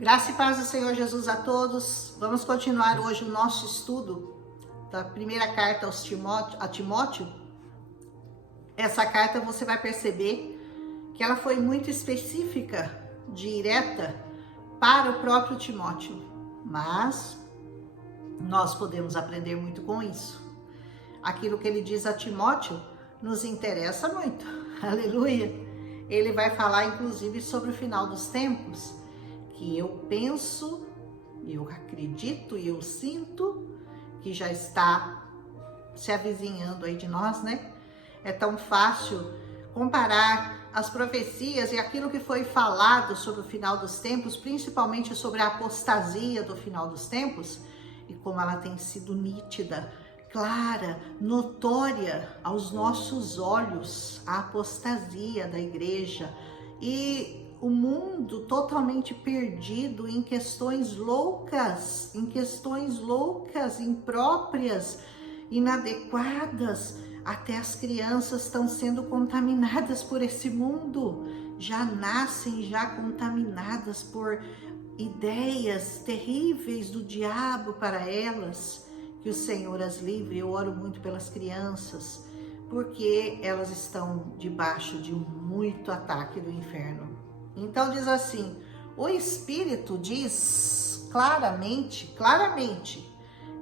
Graça e paz do Senhor Jesus a todos. Vamos continuar hoje o nosso estudo da primeira carta a Timóteo. Essa carta você vai perceber que ela foi muito específica, direta para o próprio Timóteo, mas nós podemos aprender muito com isso. Aquilo que ele diz a Timóteo nos interessa muito, aleluia. Ele vai falar inclusive sobre o final dos tempos, que eu penso, eu acredito e eu sinto que já está se avizinhando aí de nós, né? É tão fácil comparar as profecias e aquilo que foi falado sobre o final dos tempos, principalmente sobre a apostasia do final dos tempos, e como ela tem sido nítida, clara, notória aos nossos olhos, a apostasia da igreja e o mundo totalmente perdido em questões loucas, impróprias, inadequadas. Até as crianças estão sendo contaminadas por esse mundo, já nascem já contaminadas por ideias terríveis do diabo para elas. Que o Senhor as livre. Eu oro muito pelas crianças, porque elas estão debaixo de muito ataque do inferno. Então diz assim, o Espírito diz claramente,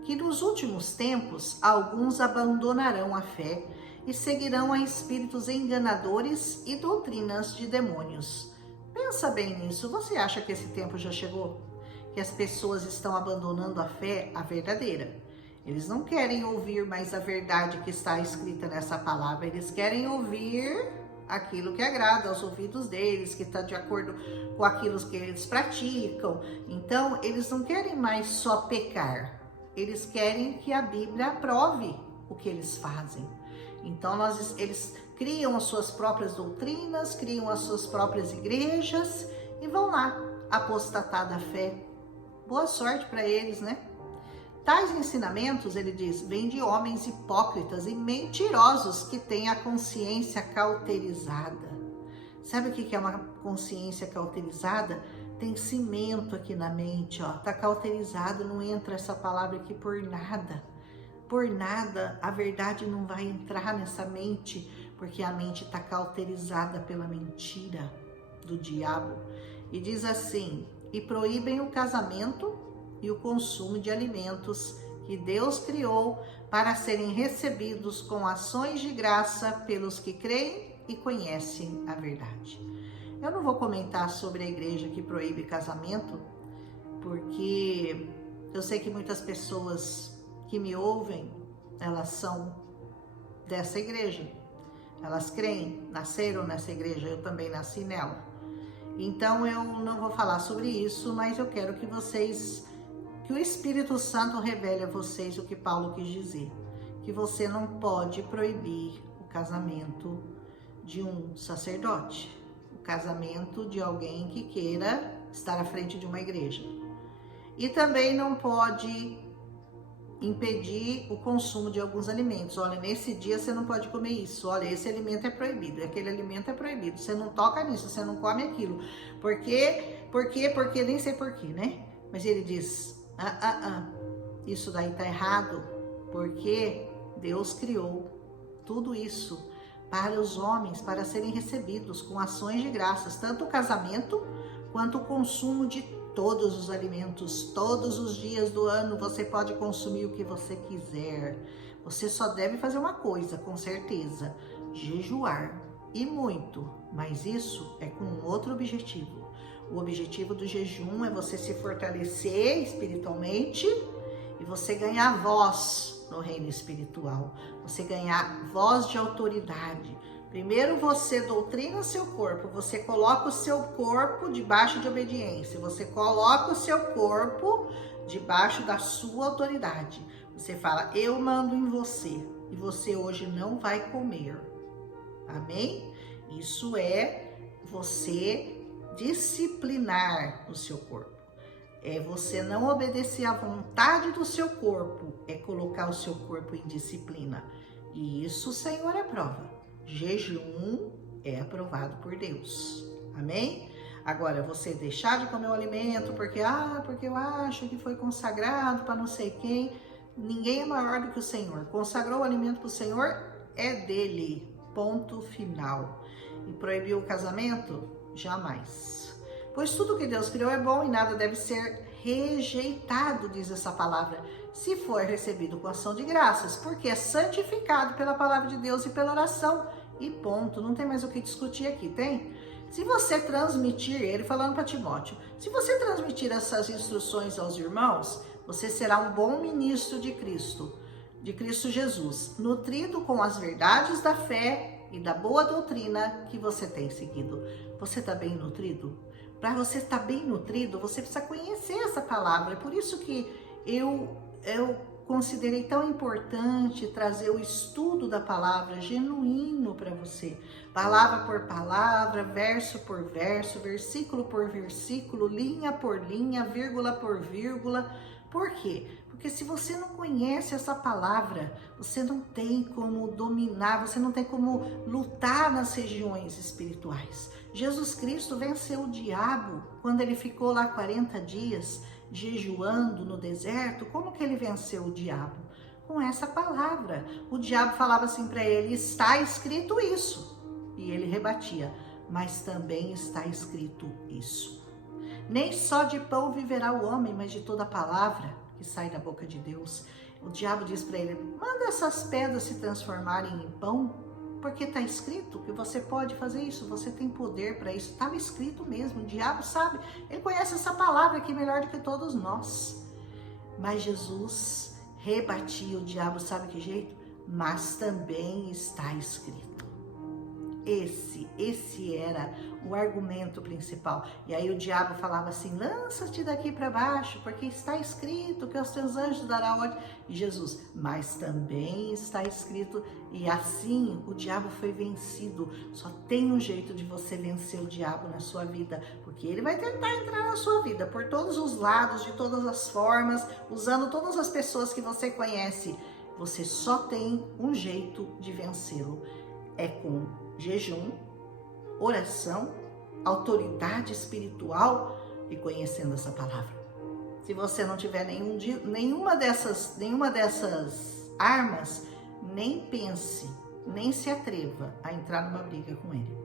que nos últimos tempos alguns abandonarão a fé e seguirão a espíritos enganadores e doutrinas de demônios. Pensa bem nisso, você acha que esse tempo já chegou? Que as pessoas estão abandonando a fé, a verdadeira? Eles não querem ouvir mais a verdade que está escrita nessa palavra, eles querem ouvir aquilo que agrada aos ouvidos deles, que está de acordo com aquilo que eles praticam. Então, eles não querem mais só pecar, eles querem que a Bíblia aprove o que eles fazem. Então, eles criam as suas próprias doutrinas, criam as suas próprias igrejas e vão lá apostatar da fé. Boa sorte para eles, né? Tais ensinamentos, ele diz, vêm de homens hipócritas e mentirosos que têm a consciência cauterizada. Sabe o que é uma consciência cauterizada? Tem cimento aqui na mente, ó, tá cauterizado, não entra essa palavra aqui por nada. Por nada, a verdade não vai entrar nessa mente, porque a mente está cauterizada pela mentira do diabo. E diz assim, e proíbem o casamento e o consumo de alimentos que Deus criou para serem recebidos com ações de graça pelos que creem e conhecem a verdade. Eu não vou comentar sobre a igreja que proíbe casamento, porque eu sei que muitas pessoas que me ouvem, elas são dessa igreja. Elas creem, nasceram nessa igreja, eu também nasci nela. Então eu não vou falar sobre isso, mas eu quero que o Espírito Santo revele a vocês o que Paulo quis dizer, que você não pode proibir o casamento de um sacerdote, o casamento de alguém que queira estar à frente de uma igreja. E também não pode impedir o consumo de alguns alimentos. Olha, nesse dia você não pode comer isso, olha, esse alimento é proibido, aquele alimento é proibido, você não toca nisso, você não come aquilo. Por quê? Porque nem sei por quê, né? Mas ele diz, isso daí tá errado, porque Deus criou tudo isso para os homens, para serem recebidos com ações de graças, tanto o casamento quanto o consumo de todos os alimentos. Todos os dias do ano você pode consumir o que você quiser. Você só deve fazer uma coisa, com certeza, jejuar, e muito, mas isso é com um outro objetivo. O objetivo do jejum é você se fortalecer espiritualmente e você ganhar voz no reino espiritual. Você ganhar voz de autoridade. Primeiro você doutrina seu corpo, você coloca o seu corpo debaixo de obediência. Você coloca o seu corpo debaixo da sua autoridade. Você fala, eu mando em você e você hoje não vai comer. Amém? Isso é você disciplinar o seu corpo. É você não obedecer à vontade do seu corpo, é colocar o seu corpo em disciplina. E isso o Senhor aprova. Jejum é aprovado por Deus. Amém? Agora, você deixar de comer o alimento porque eu acho que foi consagrado para não sei quem, ninguém é maior do que o Senhor. Consagrou o alimento para o Senhor, é dele, ponto final. E proibiu o casamento? Jamais. Pois tudo que Deus criou é bom e nada deve ser rejeitado, diz essa palavra, se for recebido com ação de graças, porque é santificado pela palavra de Deus e pela oração. E ponto, não tem mais o que discutir aqui, tem? Se você transmitir, ele falando para Timóteo, se você transmitir essas instruções aos irmãos, você será um bom ministro de Cristo Jesus, nutrido com as verdades da fé e da boa doutrina que você tem seguido. Você está bem nutrido? Para você estar bem nutrido, você precisa conhecer essa palavra. É por isso que eu considerei tão importante trazer o estudo da palavra genuíno para você. Palavra por palavra, verso por verso, versículo por versículo, linha por linha, vírgula por vírgula. Por quê? Porque se você não conhece essa palavra, você não tem como dominar, você não tem como lutar nas regiões espirituais. Jesus Cristo venceu o diabo quando ele ficou lá 40 dias jejuando no deserto. Como que ele venceu o diabo? Com essa palavra. O diabo falava assim para ele, está escrito isso. E ele rebatia, mas também está escrito isso. Nem só de pão viverá o homem, mas de toda palavra que sai da boca de Deus. O diabo diz para ele, manda essas pedras se transformarem em pão, porque está escrito que você pode fazer isso, você tem poder para isso. Estava escrito mesmo, o diabo sabe, ele conhece essa palavra aqui melhor do que todos nós. Mas Jesus rebatia o diabo, sabe que jeito? Mas também está escrito. Esse era o argumento principal. E aí o diabo falava assim, lança-te daqui para baixo, porque está escrito que aos teus anjos dará ordem. E Jesus, mas também está escrito. E assim o diabo foi vencido. Só tem um jeito de você vencer o diabo na sua vida, porque ele vai tentar entrar na sua vida por todos os lados, de todas as formas, usando todas as pessoas que você conhece. Você só tem um jeito de vencê-lo. É com jejum, oração, autoridade espiritual e conhecendo essa palavra. Se você não tiver nenhuma dessas armas, nem pense, nem se atreva a entrar numa briga com ele,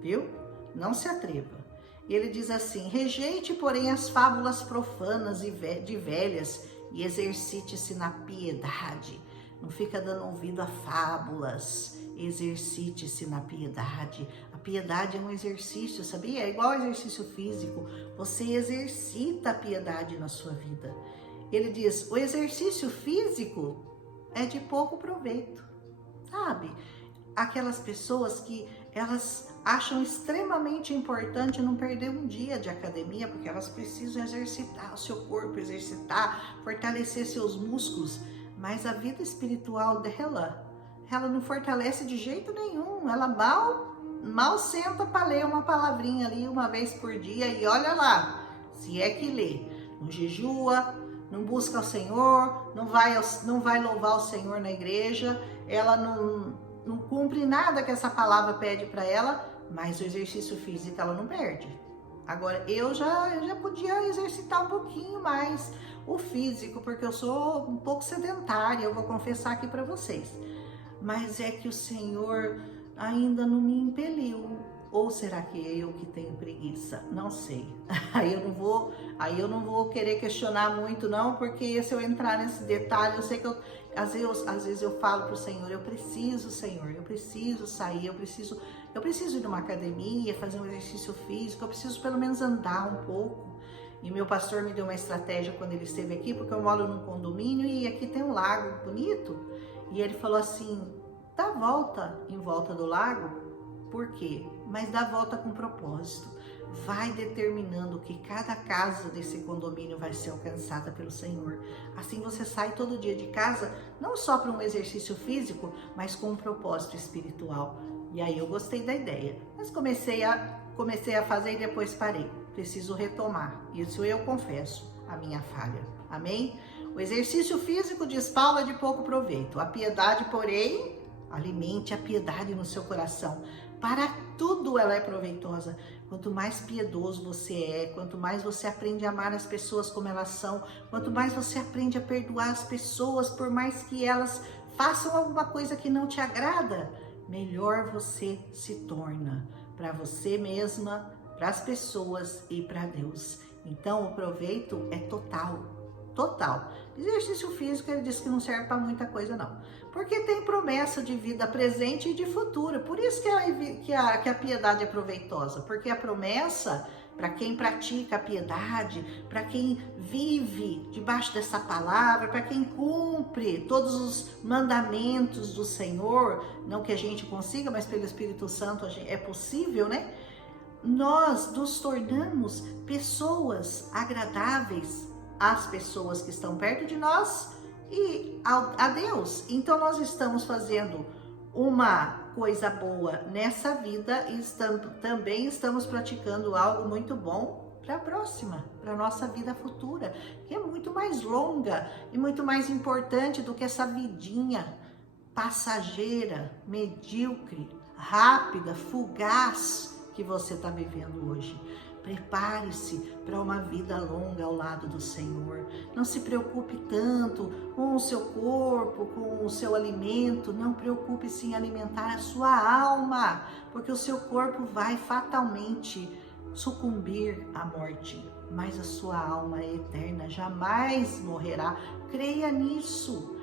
viu? Não se atreva. E ele diz assim, rejeite, porém, as fábulas profanas e de velhas e exercite-se na piedade. Não fica dando ouvido a fábulas. Exercite-se na piedade. A piedade é um exercício, sabia? É igual ao exercício físico. Você exercita a piedade na sua vida. Ele diz, o exercício físico é de pouco proveito. Sabe? Aquelas pessoas que elas acham extremamente importante não perder um dia de academia, porque elas precisam exercitar o seu corpo, exercitar, fortalecer seus músculos. Mas a vida espiritual dela, ela não fortalece de jeito nenhum. Ela mal senta para ler uma palavrinha ali uma vez por dia e olha lá, se é que lê. Não jejua, não busca o Senhor, não vai louvar o Senhor na igreja, ela não cumpre nada que essa palavra pede para ela, mas o exercício físico ela não perde. Agora, eu já podia exercitar um pouquinho mais o físico, porque eu sou um pouco sedentária, eu vou confessar aqui para vocês. Mas é que o Senhor ainda não me impeliu. Ou será que é eu que tenho preguiça? Não sei. Aí eu não vou querer questionar muito não, porque se eu entrar nesse detalhe, eu sei que às vezes eu falo para o Senhor, Senhor, eu preciso sair, eu preciso ir numa academia, fazer um exercício físico, eu preciso pelo menos andar um pouco. E meu pastor me deu uma estratégia quando ele esteve aqui, porque eu moro num condomínio e aqui tem um lago bonito. E ele falou assim, dá a volta em volta do lago. Por quê? Mas dá a volta com propósito. Vai determinando que cada casa desse condomínio vai ser alcançada pelo Senhor. Assim você sai todo dia de casa, não só para um exercício físico, mas com um propósito espiritual. E aí eu gostei da ideia. Mas comecei a fazer e depois parei. Preciso retomar. Isso eu confesso, a minha falha. Amém? O exercício físico, diz Paulo, é de pouco proveito. A piedade, porém, alimente a piedade no seu coração. Para tudo ela é proveitosa, quanto mais piedoso você é, quanto mais você aprende a amar as pessoas como elas são, quanto mais você aprende a perdoar as pessoas, por mais que elas façam alguma coisa que não te agrada, melhor você se torna para você mesma, para as pessoas e para Deus. Então o proveito é total, total. Exercício físico, ele diz que não serve para muita coisa não, porque tem promessa de vida presente e de futuro. Por isso que a piedade é proveitosa, porque a promessa, para quem pratica a piedade, para quem vive debaixo dessa palavra, para quem cumpre todos os mandamentos do Senhor, não que a gente consiga, mas pelo Espírito Santo é possível, né? Nós nos tornamos pessoas agradáveis às pessoas que estão perto de nós e a Deus. Então nós estamos fazendo uma coisa boa nessa vida e também estamos praticando algo muito bom para a próxima, para a nossa vida futura, que é muito mais longa e muito mais importante do que essa vidinha passageira, medíocre, rápida, fugaz que você está vivendo hoje. Prepare-se para uma vida longa ao lado do Senhor. Não se preocupe tanto com o seu corpo, com o seu alimento. Não preocupe-se em alimentar a sua alma, porque o seu corpo vai fatalmente sucumbir à morte, mas a sua alma é eterna, jamais morrerá. Creia nisso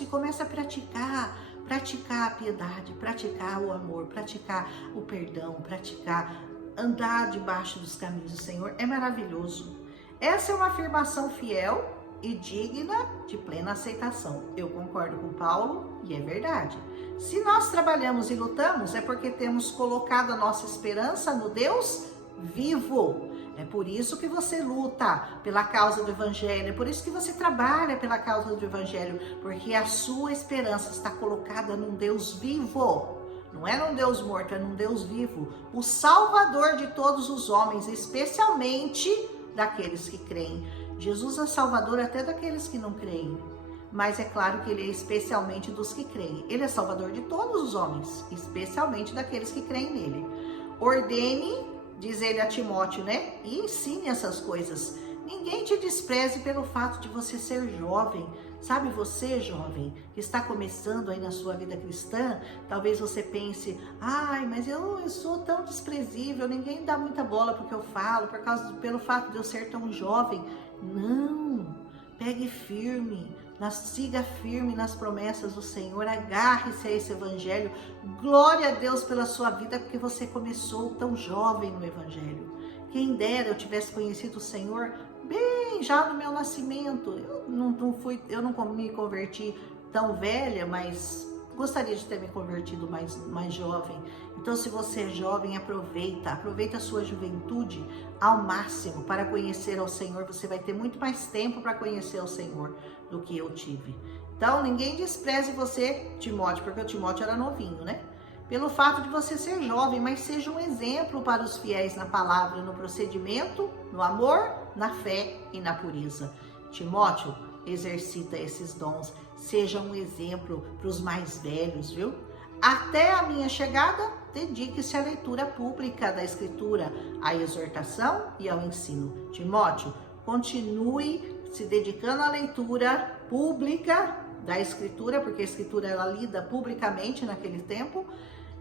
e comece a praticar a piedade, praticar o amor, praticar o perdão, praticar andar debaixo dos caminhos do Senhor. É maravilhoso. Essa é uma afirmação fiel e digna de plena aceitação. Eu concordo com Paulo e é verdade. Se nós trabalhamos e lutamos, é porque temos colocado a nossa esperança no Deus vivo. É por isso que você luta pela causa do Evangelho, é por isso que você trabalha pela causa do Evangelho, porque a sua esperança está colocada num Deus vivo. Não é num Deus morto, é num Deus vivo, o Salvador de todos os homens, especialmente daqueles que creem. Jesus é Salvador até daqueles que não creem, mas é claro que Ele é especialmente dos que creem. Ele é Salvador de todos os homens, especialmente daqueles que creem nele. Ordene, diz ele a Timóteo, né? E ensine essas coisas. Ninguém te despreze pelo fato de você ser jovem. Sabe, você, jovem, que está começando aí na sua vida cristã, talvez você pense, mas eu sou tão desprezível, ninguém dá muita bola porque eu falo, pelo fato de eu ser tão jovem. Não, pegue firme, siga firme nas promessas do Senhor, agarre-se a esse Evangelho. Glória a Deus pela sua vida, porque você começou tão jovem no Evangelho. Quem dera eu tivesse conhecido o Senhor bem já no meu nascimento. Eu não me converti tão velha, mas gostaria de ter me convertido mais jovem. Então, se você é jovem, aproveita a sua juventude ao máximo para conhecer ao Senhor. Você vai ter muito mais tempo para conhecer ao Senhor do que eu tive. Então, ninguém despreze você, Timóteo, porque o Timóteo era novinho, né? Pelo fato de você ser jovem, mas seja um exemplo para os fiéis na palavra, no procedimento, no amor, na fé e na pureza. Timóteo, exercita esses dons, seja um exemplo para os mais velhos, viu? Até a minha chegada, dedique-se à leitura pública da Escritura, à exortação e ao ensino. Timóteo, continue se dedicando à leitura pública da Escritura, porque a Escritura era lida publicamente naquele tempo.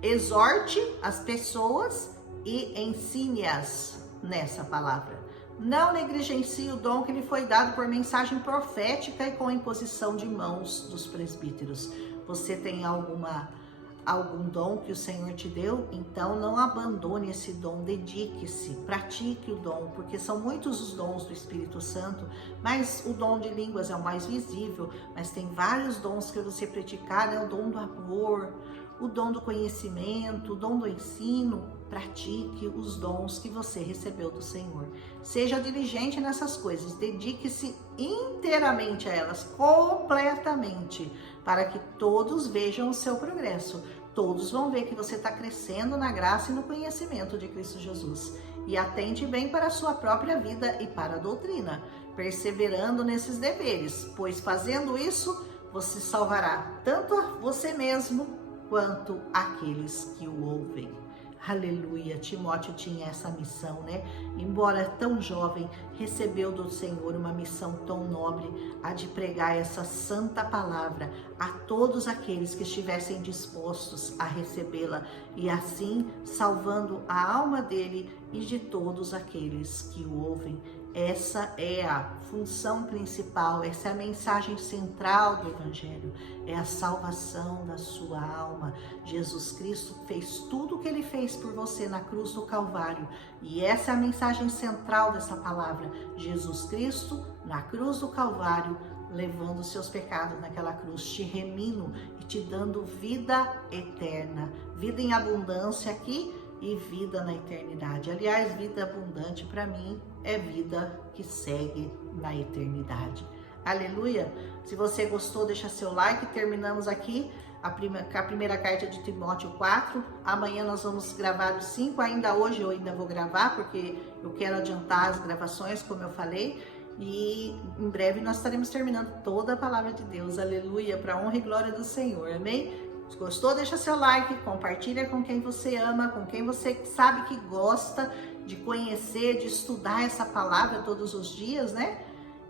Exorte as pessoas e ensine-as nessa palavra. Não negligencie o dom que lhe foi dado por mensagem profética e com imposição de mãos dos presbíteros. Você tem algum dom que o Senhor te deu? Então não abandone esse dom, dedique-se, pratique o dom, porque são muitos os dons do Espírito Santo, mas o dom de línguas é o mais visível, mas tem vários dons que você praticar, né? O dom do amor, o dom do conhecimento, o dom do ensino. Pratique os dons que você recebeu do Senhor. Seja diligente nessas coisas, dedique-se inteiramente a elas, completamente, para que todos vejam o seu progresso. Todos vão ver que você está crescendo na graça e no conhecimento de Cristo Jesus. E atente bem para a sua própria vida e para a doutrina, perseverando nesses deveres, pois fazendo isso, você salvará tanto você mesmo quanto aqueles que o ouvem. Aleluia. Timóteo tinha essa missão, né? Embora tão jovem, recebeu do Senhor uma missão tão nobre, a de pregar essa santa palavra a todos aqueles que estivessem dispostos a recebê-la e assim salvando a alma dele e de todos aqueles que o ouvem. Essa é a função principal, essa é a mensagem central do Evangelho, é a salvação da sua alma. Jesus Cristo fez tudo o que ele fez por você na cruz do Calvário e essa é a mensagem central dessa palavra. Jesus Cristo na cruz do Calvário, levando os seus pecados naquela cruz, te remindo e te dando vida eterna, vida em abundância aqui e vida na eternidade. Aliás, vida abundante para mim é vida que segue na eternidade. Aleluia! Se você gostou, deixa seu like. Terminamos aqui a primeira carta de Timóteo 4. Amanhã nós vamos gravar os 5. Ainda hoje eu ainda vou gravar, porque eu quero adiantar as gravações, como eu falei. E em breve nós estaremos terminando toda a palavra de Deus. Aleluia! Para a honra e glória do Senhor. Amém? Se gostou, deixa seu like, compartilha com quem você ama, com quem você sabe que gosta de conhecer, de estudar essa palavra todos os dias, né?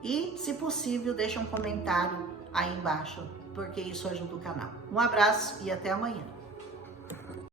E, se possível, deixa um comentário aí embaixo, porque isso ajuda o canal. Um abraço e até amanhã.